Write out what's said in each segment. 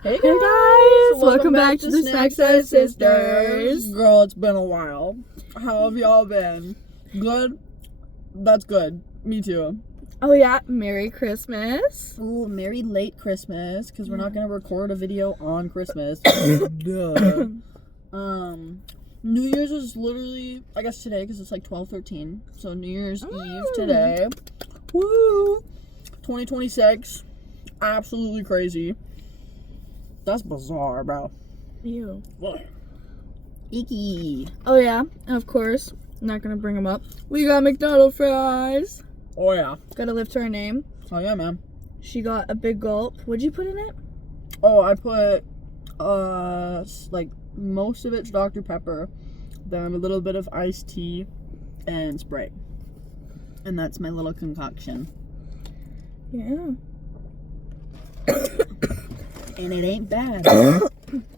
Hey guys! Welcome back to the Snack Size Sisters. Girl, it's been a while. How have y'all been? Good? That's good. Me too. Oh yeah, Merry Christmas. Ooh, Merry late Christmas, because we're not going to record a video on Christmas. Duh. New Year's is literally, I guess today, because it's like 12/13. So New Year's Eve today. Woo! 2026. Absolutely crazy. That's bizarre, bro. Ew. What? Icky. Oh yeah, and of course, I'm not gonna bring them up. We got McDonald's fries. Oh, yeah. Gotta lift her name. Oh, yeah, man. She got a big gulp. What'd you put in it? Oh, I put, like, most of it's Dr. Pepper, then a little bit of iced tea, and Sprite. And that's my little concoction. Yeah. And it ain't bad.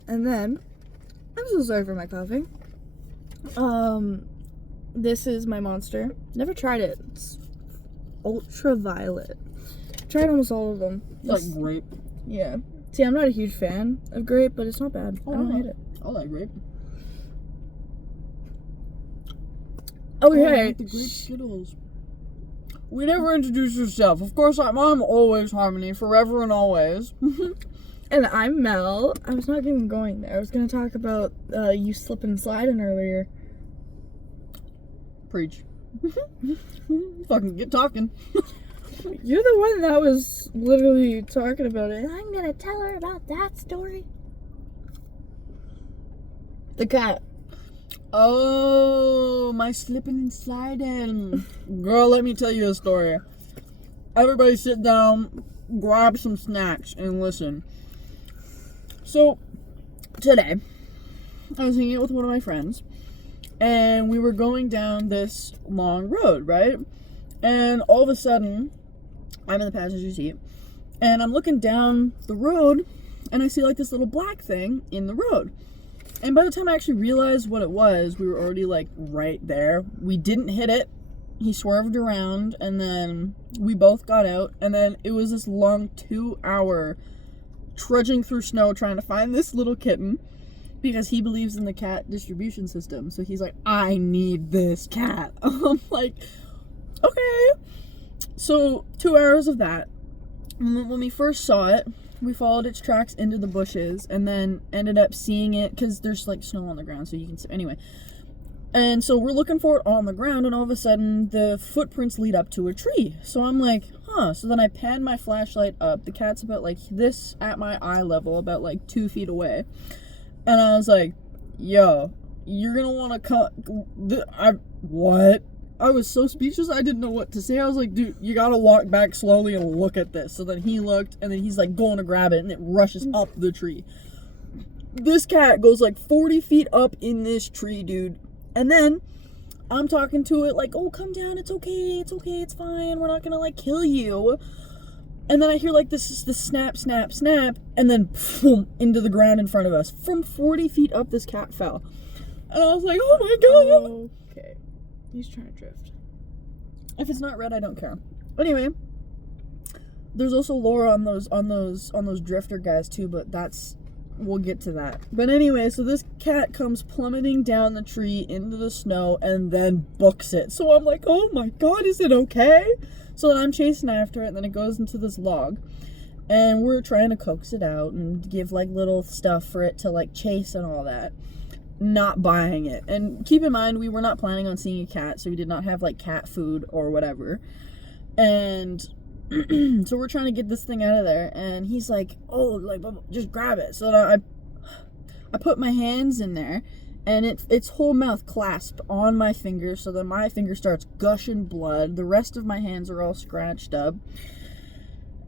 And then, I'm so sorry for my coughing. This is my Monster. Never tried it. It's ultraviolet. Tried almost all of them. Like grape. Yeah. See, I'm not a huge fan of grape, but it's not bad. I don't hate it. I like grape. Oh, I yeah. like the grape Skittles. We never introduced yourself. Of course, I'm always Harmony, forever and always. And I'm Mel. I was not even going there. I was going to talk about you slipping and sliding earlier. Preach. Fucking get talking. You're the one that was literally talking about it. I'm going to tell her about that story. The cat. Oh, my slipping and sliding. Girl, let me tell you a story. Everybody sit down, grab some snacks, and listen. So, today, I was hanging out with one of my friends, and we were going down this long road, right? And all of a sudden, I'm in the passenger seat, and I'm looking down the road, and I see like this little black thing in the road. And by the time I actually realized what it was, we were already like right there. We didn't hit it. He swerved around, and then we both got out, and then it was this long 2-hour trudging through snow trying to find this little kitten because he believes in the cat distribution system. So he's like, I need this cat. I'm like, okay. So 2 hours of that. When we first saw it, we followed its tracks into the bushes and then ended up seeing it because there's like snow on the ground, so you can see. Anyway, and so we're looking for it on the ground, and all of a sudden the footprints lead up to a tree. So I'm like, huh. So then I pan my flashlight up. The cat's about like this at my eye level, about like 2 feet away. And I was like, yo, you're gonna want to come. What? I was so speechless, I didn't know what to say. I was like, dude, you gotta walk back slowly and look at this. So then he looked, and then he's like going to grab it, and it rushes up the tree. This cat goes like 40 feet up in this tree, dude. And then I'm talking to it like, oh, come down, it's okay, it's fine, we're not gonna like kill you. And then I hear like this snap, snap, snap, and then boom, into the ground in front of us. From 40 feet up, this cat fell. And I was like, oh my god. Okay. He's trying to drift. If it's not red, I don't care. Anyway, there's also lore on those drifter guys too, but we'll get to that. But anyway, so this cat comes plummeting down the tree into the snow and then books it. So I'm like, oh my god, is it okay? So then I'm chasing after it, and then it goes into this log, and we're trying to coax it out and give like little stuff for it to like chase and all that. Not buying it. And keep in mind, we were not planning on seeing a cat, so we did not have like cat food or whatever. And so we're trying to get this thing out of there, and he's like, oh, like, just grab it. So then I put my hands in there, and its whole mouth clasped on my finger, so then my finger starts gushing blood. The rest of my hands are all scratched up.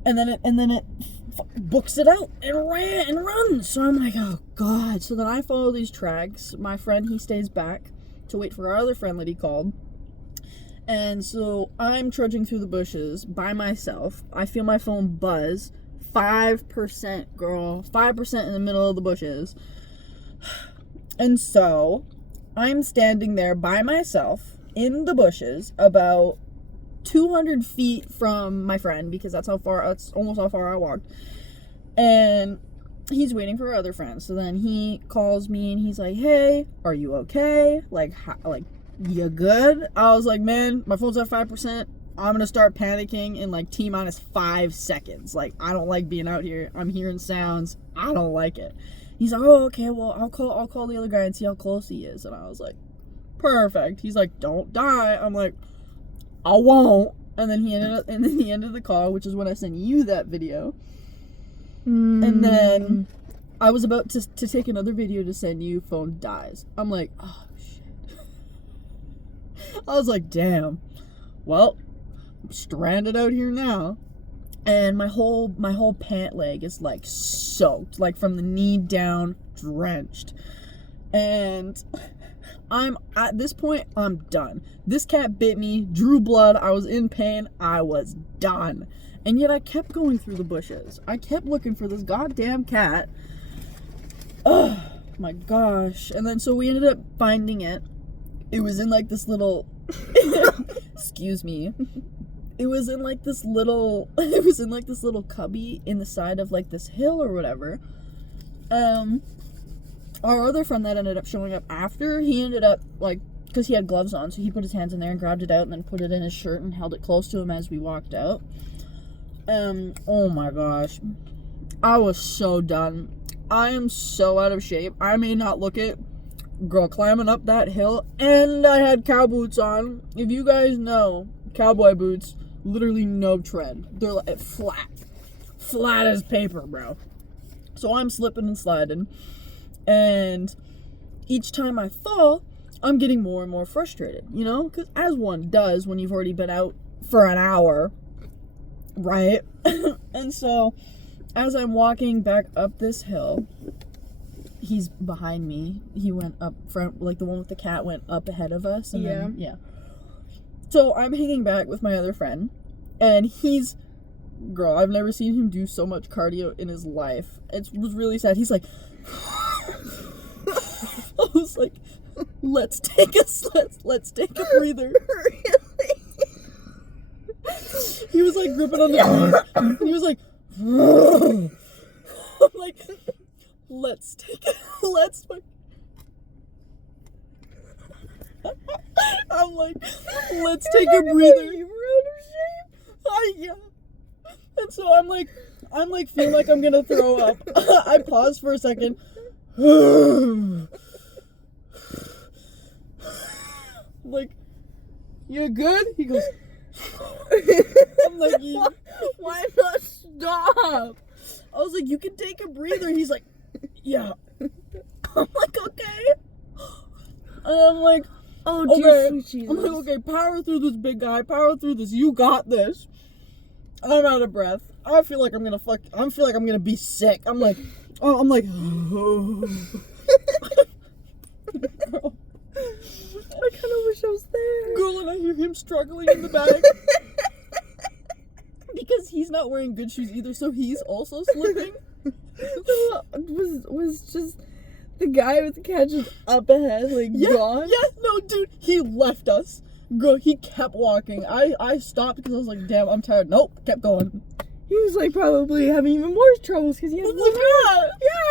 And then it books it out and runs. So I'm like, oh god. So then I follow these tracks. My friend, he stays back to wait for our other friend that he called. And so I'm trudging through the bushes by myself. I feel my phone buzz. 5%, girl. 5% in the middle of the bushes. And so I'm standing there by myself in the bushes about 200 feet from my friend, because that's almost how far I walked. And he's waiting for our other friends. So then he calls me and he's like, hey, are you okay? Like, you good? I was like, man, my phone's at 5%. I'm gonna start panicking in like T-minus 5 seconds. Like, I don't like being out here. I'm hearing sounds. I don't like it. He's like, oh, okay, well, I'll call the other guy and see how close he is. And I was like, perfect. He's like, don't die. I'm like, I won't. And then he ended the call, which is when I sent you that video. And then I was about to take another video to send you, phone dies. I'm like, oh shit. I was like, damn. Well, I'm stranded out here now. And my whole pant leg is like soaked, like from the knee down, drenched. And I'm at this point, I'm done. This cat bit me, drew blood, I was in pain, I was done. And yet I kept going through the bushes. I kept looking for this goddamn cat. Oh my gosh. And then so we ended up finding it. It was in like this little excuse me. It was in like this little cubby in the side of like this hill or whatever. Our other friend that ended up showing up after, he ended up like, because he had gloves on, so he put his hands in there and grabbed it out and then put it in his shirt and held it close to him as we walked out. Oh my gosh. I was so done. I am so out of shape. I may not look it. Girl, climbing up that hill, and I had cow boots on. If you guys know, cowboy boots, literally no tread. They're like flat as paper, bro. So I'm slipping and sliding, and each time I fall, I'm getting more and more frustrated, you know? Because as one does when you've already been out for an hour, right? And so, as I'm walking back up this hill, he's behind me. He went up front, like the one with the cat went up ahead of us. And then, yeah. So I'm hanging back with my other friend, and girl, I've never seen him do so much cardio in his life. It was really sad. He's like, I was like, let's take a breather. Really? He was like gripping on the ground, and he was like, I'm like, I'm like, let's take a breather. You were out of shape. Yeah. And so I'm like feeling like I'm gonna throw up. I paused for a second. Like, you good? He goes, I'm like, why not stop? I was like, you can take a breather. He's like, yeah. I'm like, okay. And I'm like, oh, okay. dear sweet Jesus. I'm like, okay, power through this, big guy. Power through this. You got this. I'm out of breath. I feel like I'm gonna be sick. I'm like, oh. Girl. I kind of wish I was there. Girl, and I hear him struggling in the back. Because he's not wearing good shoes either, so he's also slipping. was just the guy with the cat just up ahead, like, gone? Yeah, no, dude, he left us. Girl, he kept walking. I stopped because I was like, damn, I'm tired. Nope, kept going. He was like probably having even more troubles because he has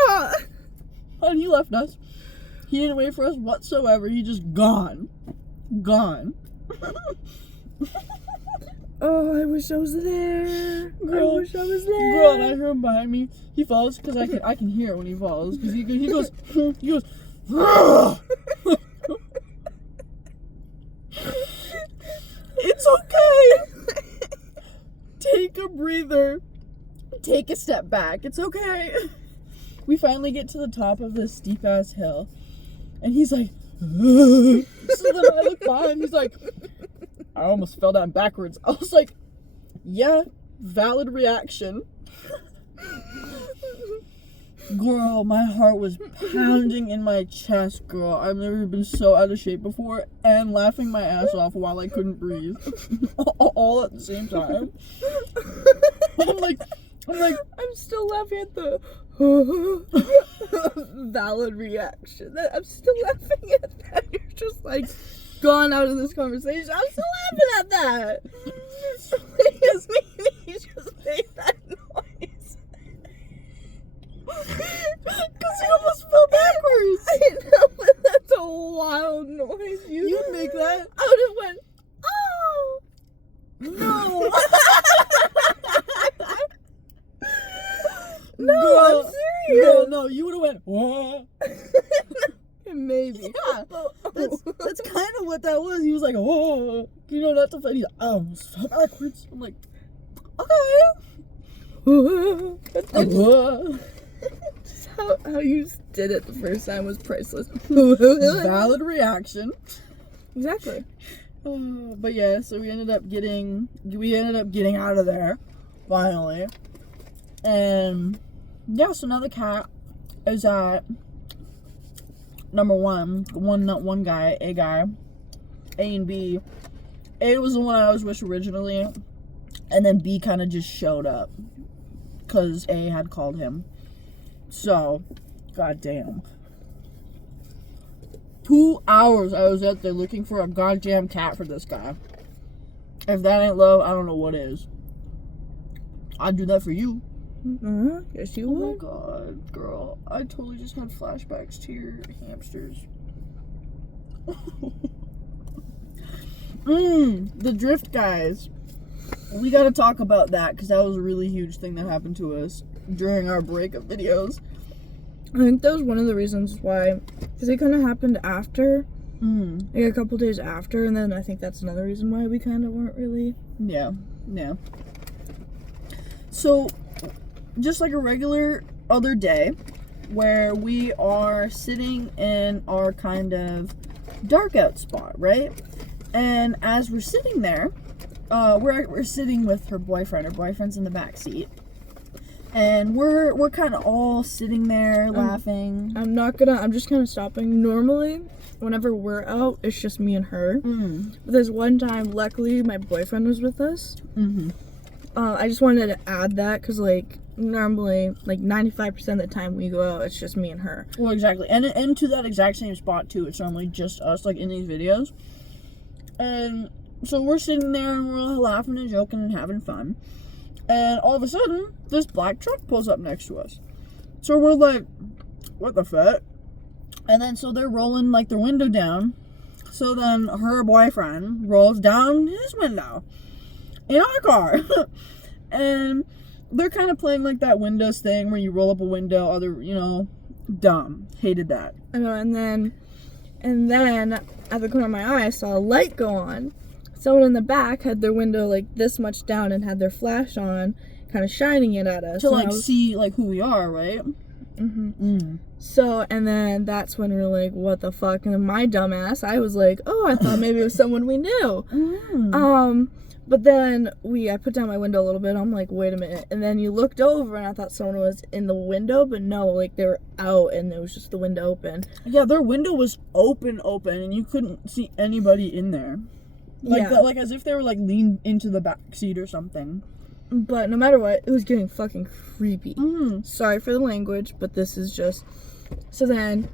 yeah. And he left us. He didn't wait for us whatsoever. He just gone. Oh, I wish I was there. Girl, I wish I was there. Girl, and I hear him behind me. He falls because I can hear it when he falls. Because he goes. It's okay. Take a breather. Take a step back. It's okay. We finally get to the top of this steep ass hill, and he's like, so then I look behind. He's like, I almost fell down backwards. I was like, yeah, valid reaction. Girl, my heart was pounding in my chest, girl. I've never been so out of shape before, and laughing my ass off while I couldn't breathe. All at the same time. I'm still laughing at the valid reaction. I'm still laughing at that. You're just like gone out of this conversation. I'm still laughing at that. Because maybe you just made that noise. Because you almost fell backwards. I know, but that's a wild noise. You make that? I would have went, oh. No. No, Girl, I'm serious. Girl, no, you would have went, whoa. Maybe. Yeah, that's kind of what that was. He was like, whoa. You know, not to funny. I almost fell backwards. I'm like, okay. Just how you did it the first time was priceless. Valid reaction. Exactly. But yeah, so we ended up getting out of there finally, and yeah, so now the cat is at number one guy, A and B. A was the one I was with originally, and then B kind of just showed up because A had called him. So, goddamn. 2 hours I was out there looking for a goddamn cat for this guy. If that ain't love, I don't know what is. I'd do that for you. Yes, you Oh my would. god, girl. I totally just had flashbacks to your hamsters. The drift guys. We gotta talk about that because that was a really huge thing that happened to us during our breakup videos. I think that was one of the reasons why, because it kind of happened after, like a couple days after, and then I think that's another reason why we kind of weren't really. Yeah. So, just like a regular other day, where we are sitting in our kind of dark out spot, right? And as we're sitting there, we're sitting with her boyfriend. Her boyfriend's in the back seat. And we're kind of all sitting there laughing. I'm just kind of stopping. Normally, whenever we're out, it's just me and her. But there's one time, luckily, my boyfriend was with us. I just wanted to add that because, like, normally, like, 95% of the time we go out, it's just me and her. Well, exactly. And to that exact same spot, too. It's normally just us, like, in these videos. And so we're sitting there and we're all laughing and joking and having fun. And all of a sudden, this black truck pulls up next to us. So we're like, what the fuck? And then so they're rolling like their window down. So then her boyfriend rolls down his window in our car. And they're kind of playing like that Windows thing where you roll up a window, dumb. Hated that. I know, and then at the corner of my eye, I saw a light go on. Someone in the back had their window like this much down and had their flash on, kind of shining it at us. To like see like who we are, right? So, and then that's when we were like, what the fuck? And then my dumbass, I was like, oh, I thought maybe it was someone we knew. But then I put down my window a little bit. I'm like, wait a minute. And then you looked over and I thought someone was in the window, but no, like they were out and it was just the window open. Yeah, their window was open, and you couldn't see anybody in there. Like as if they were like leaned into the back seat or something. But no matter what, it was getting fucking creepy. Sorry for the language, but this is just. So then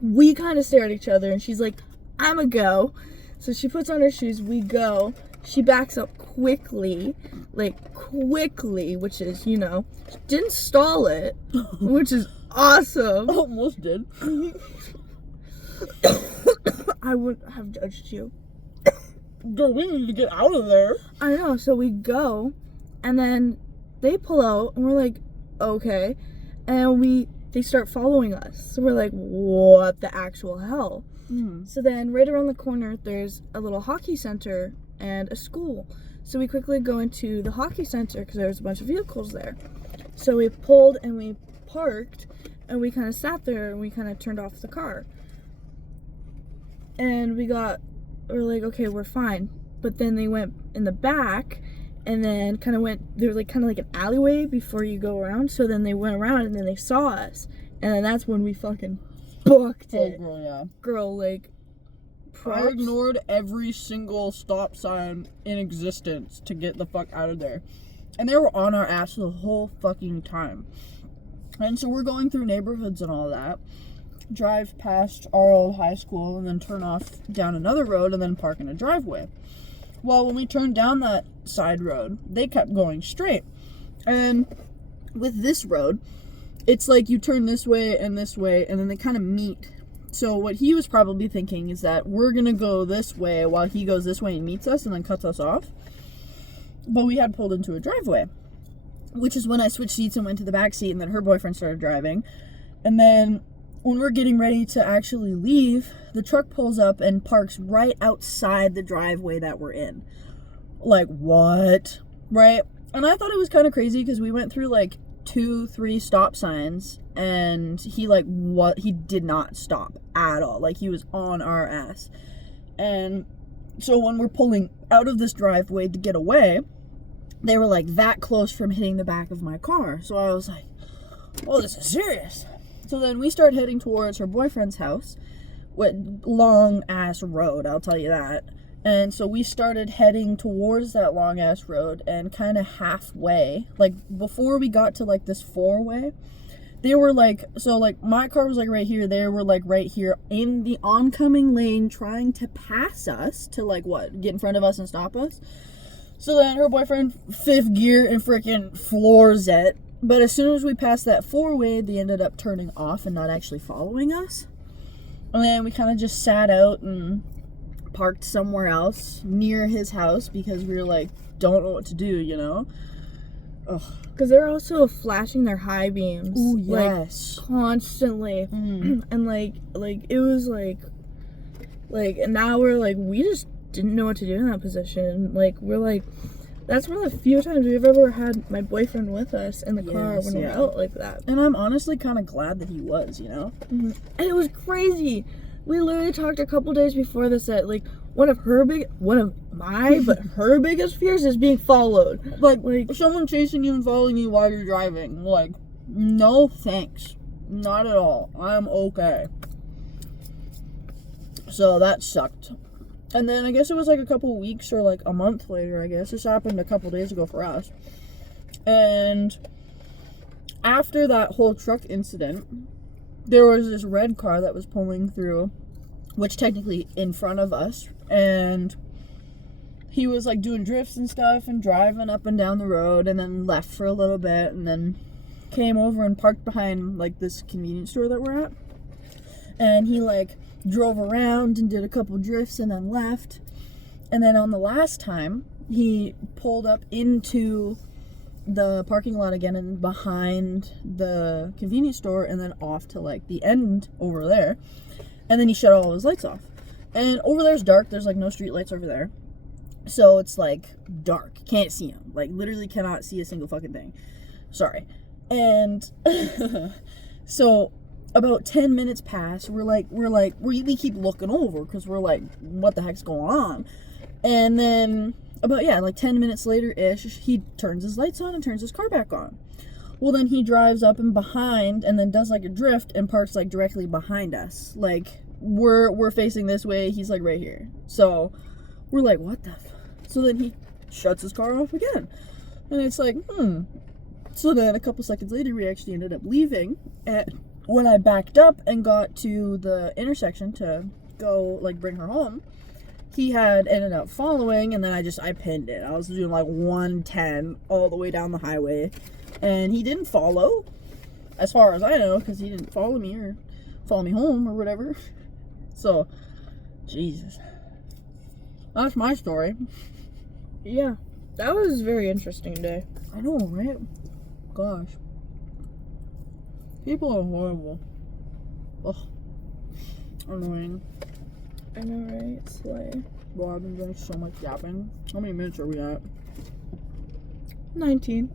we kind of stare at each other and she's like, I'ma go. So she puts on her shoes, we go. She backs up quickly, which is, didn't stall it, which is awesome. Almost did. I wouldn't have judged you. Girl, we need to get out of there. I know, so we go, and then they pull out, and we're like, okay, and they start following us. So we're like, what the actual hell? So then right around the corner, there's a little hockey center and a school. So we quickly go into the hockey center because there was a bunch of vehicles there. So we pulled and we parked, and we kind of sat there, and we kind of turned off the car. And we're like, okay, we're fine. But then they went in the back and then there was like kind of like an alleyway before you go around. So then they went around and then they saw us. And then that's when we fucking booked it. Oh, girl, yeah. Girl, like, props. I ignored every single stop sign in existence to get the fuck out of there. And they were on our ass the whole fucking time. And so we're going through neighborhoods and all that. Drive past our old high school and then turn off down another road and then park in a driveway. Well, when we turned down that side road, they kept going straight. And with this road, it's like you turn this way, and then they kind of meet. So what he was probably thinking is that we're gonna go this way while he goes this way and meets us and then cuts us off. But we had pulled into a driveway, which is when I switched seats and went to the back seat, and then her boyfriend started driving. And then when we're getting ready to actually leave, the truck pulls up and parks right outside the driveway that we're in. Like, what? Right? And I thought it was kind of crazy because we went through like 2-3 stop signs, and he did not stop at all. Like, he was on our ass. And so when we're pulling out of this driveway to get away, they were like that close from hitting the back of my car. So I was like, oh, this is serious. So then we start heading towards her boyfriend's house. What long ass road, I'll tell you that. And so we started heading towards that long ass road, and kind of halfway, like before we got to like this 4-way, they were like, so like my car was like right here, they were like right here in the oncoming lane trying to pass us to like what, get in front of us and stop us. So then her boyfriend 5th gear and freaking floors it. But as soon as we passed that 4-way, they ended up turning off and not actually following us. And then we kind of just sat out and parked somewhere else near his house because we were like, don't know what to do, you know? Ugh. Because they're also flashing their high beams. Ooh, yes. Like, constantly. And like it was like, and now we're like, we just didn't know what to do in that position. Like, we're like, that's one of the few times we've ever had my boyfriend with us in the car when we're out like that. And I'm honestly kind of glad that he was, you know? And it was crazy. We literally talked a couple days before this that, like, her biggest fears is being followed. Like someone chasing you and following you while you're driving. Like, no thanks. Not at all. I'm okay. So that sucked. And then I guess it was like a couple weeks or like a month later, I guess. This happened a couple days ago for us. And after that whole truck incident, there was this red car that was pulling through, which technically in front of us. And he was like doing drifts and stuff and driving up and down the road, and then left for a little bit, and then came over and parked behind like this convenience store that we're at. And he like drove around and did a couple drifts and then left. And then on the last time, he pulled up into the parking lot again and behind the convenience store, and then off to like the end over there. And then he shut all his lights off. And over there's dark. There's like no street lights over there. So it's like dark. Can't see him. Like literally cannot see a single fucking thing. Sorry. And so about 10 minutes pass. We keep looking over because we're like, what the heck's going on? And then about, like 10 minutes later-ish, he turns his lights on and turns his car back on. Well, then he drives up and behind and then does like a drift and parks like directly behind us. Like we're facing this way. He's like right here. So we're like, what the So then he shuts his car off again. And it's like, So then a couple seconds later, we actually ended up leaving. And when I backed up and got to the intersection to go like bring her home, he had ended up following, and then I pinned it. I was doing like 110 all the way down the highway, and he didn't follow, as far as I know, because he didn't follow me or follow me home or whatever. So, Jesus. That's my story. Yeah, that was a very interesting day. I know, right? Gosh. People are horrible. Ugh. Annoying. I know, right? Slay. Well, I've been doing so much yapping. How many minutes are we at? 19.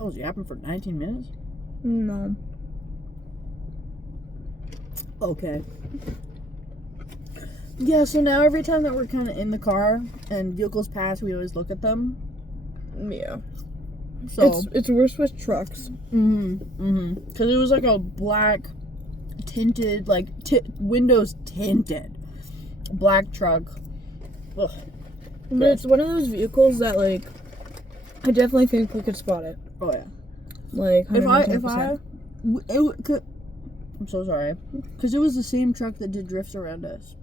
I was yapping for 19 minutes? No. Okay. Yeah, so now every time that we're kind of in the car and vehicles pass, we always look at them. Yeah. So it's worse with trucks. Because it was like a black tinted, like windows tinted black truck. Ugh. But it's one of those vehicles that like I definitely think we could spot it. Oh yeah. Like 110%. if I I'm so sorry, because it was the same truck that did drifts around us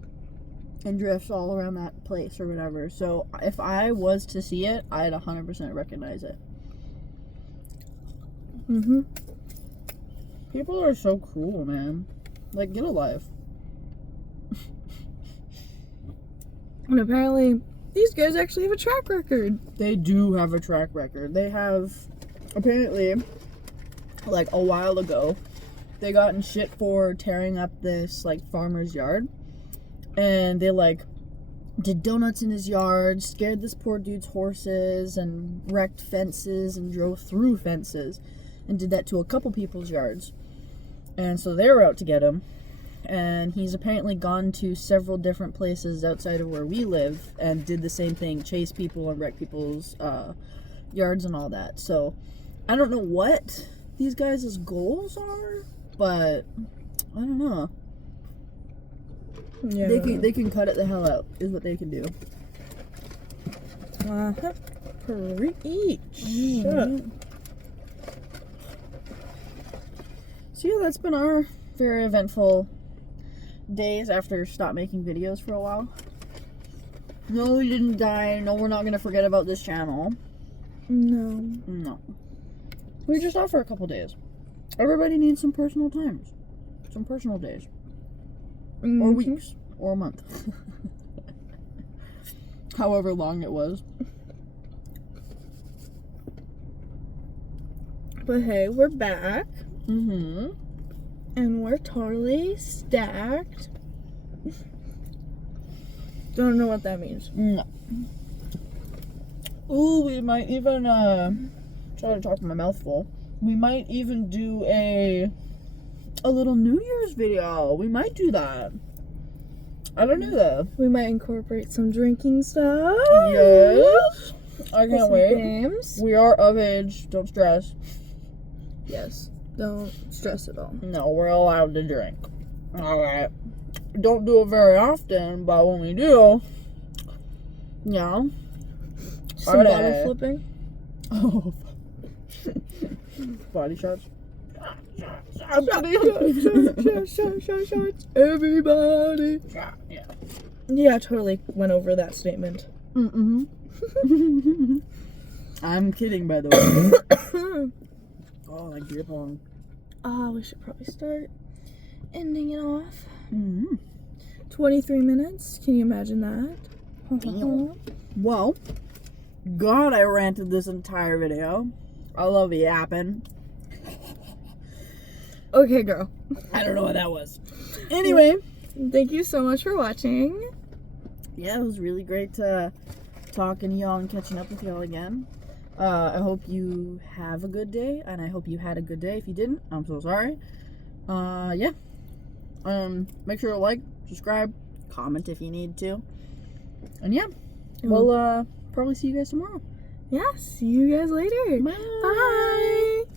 and drifts all around that place or whatever. So if I was to see it, I'd 100% recognize it. People are so cruel, man. Like, get a life. And apparently, these guys actually have a track record. They do have a track record. They have, apparently, like, a while ago, they got in shit for tearing up this, like, farmer's yard. And they, like, did donuts in his yard, scared this poor dude's horses, and wrecked fences, and drove through fences. And did that to a couple people's yards. And so they were out to get him. And he's apparently gone to several different places outside of where we live and did the same thing, chase people and wreck people's yards and all that. So I don't know what these guys' goals are, but I don't know. Yeah. They can cut it the hell out, is what they can do. Preach. So yeah, that's been our very eventful days after stop making videos for a while. No, we didn't die. No, we're not gonna forget about this channel. No. We just off for a couple days. Everybody needs some personal times. Some personal days. Or weeks. Or a month. However long it was. But hey, we're back. Mm-hmm. And we're totally stacked. Don't know what that means. No. Ooh, we might even, try to talk my mouth full. We might even do a little New Year's video. We might do that. I don't know though. We might incorporate some drinking stuff. Yes. I can't wait. Games. We are of age. Don't stress. Yes. Don't stress at all. No, we're allowed to drink. Alright. Don't do it very often, but when we do, yeah. Some bottle flipping. Oh. Body shots. Shots. Everybody. Yeah. Yeah, I totally went over that statement. Mm-hmm. I'm kidding, by the way. Oh, like beer pong. We should probably start ending it off. Mm-hmm. 23 minutes. Can you imagine that? Damn. Well, God, I ranted this entire video. I love yapping. Okay, girl. I don't know what that was. Anyway. Thank you so much for watching. Yeah, it was really great talking to y'all and catching up with y'all again. I hope you have a good day, and I hope you had a good day. If you didn't, I'm so sorry. Yeah. Make sure to like, subscribe, comment if you need to. And yeah, we'll probably see you guys tomorrow. Yeah, see you guys later. Bye. Bye.